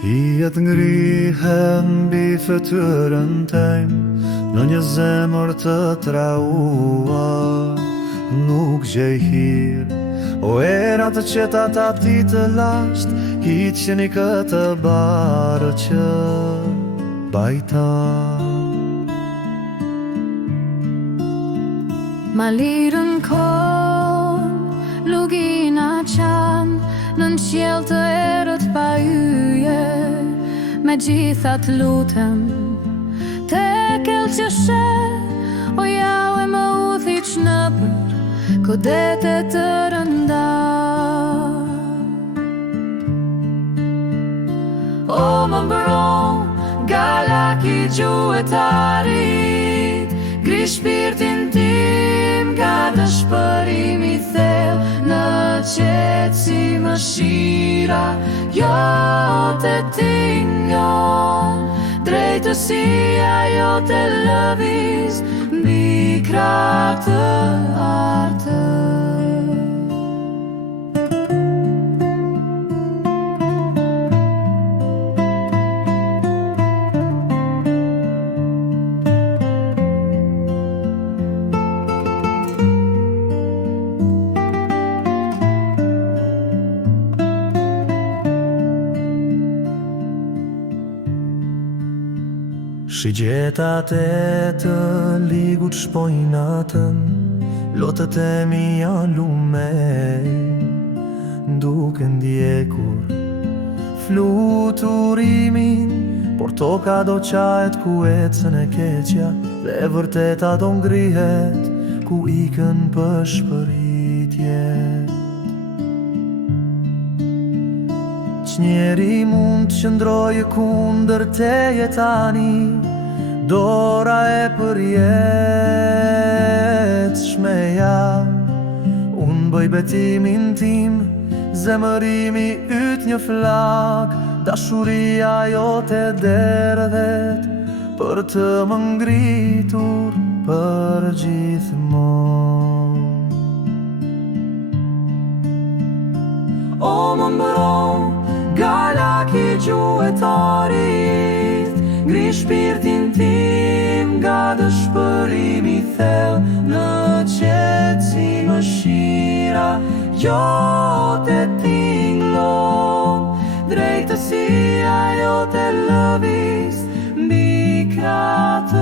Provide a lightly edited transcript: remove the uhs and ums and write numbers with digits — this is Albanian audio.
Hijet ngrihen mbi fytyrën tem në një zemër të trauar. Nuk gjej hir, o era të qeta ta ti të lasht, hiqeni këtë barë që bajta. Ma lirën kon, lugina qan, nën qiell të erët pa yje, me gjithat lutem, te kell që she, o jau e më udhiq nëpër, kodete të rënda. O më mbron, galak i gjuetarit, gri shpirtin tim nga dëshpërimi thellë, në qetë si mëshira jote tingon, drejtësia jote lëviz mbi krah të artë. Shigjetat e të ligut shpojnatën, lotët e mi janë lumej, duke ndjekur fluturimin, por toka do qajet ku ecën e keqja, dhe vërteta do ngrihet ku ikën pëshpëritje. Njeri mund të qëndrojë kundër teje tani, dora e përjetshmeja. Unë bëj betimin tim, zemërimi yt një flak, dashuria jote derdhet për të më ngritur për gjithmonë. O më mbron, galak i gjuetarit, ngri shpirtin tim nga dëshpërimi thellë, në qetë si mëshira jote tinglon, drejtësia jote lëviz mbi krah të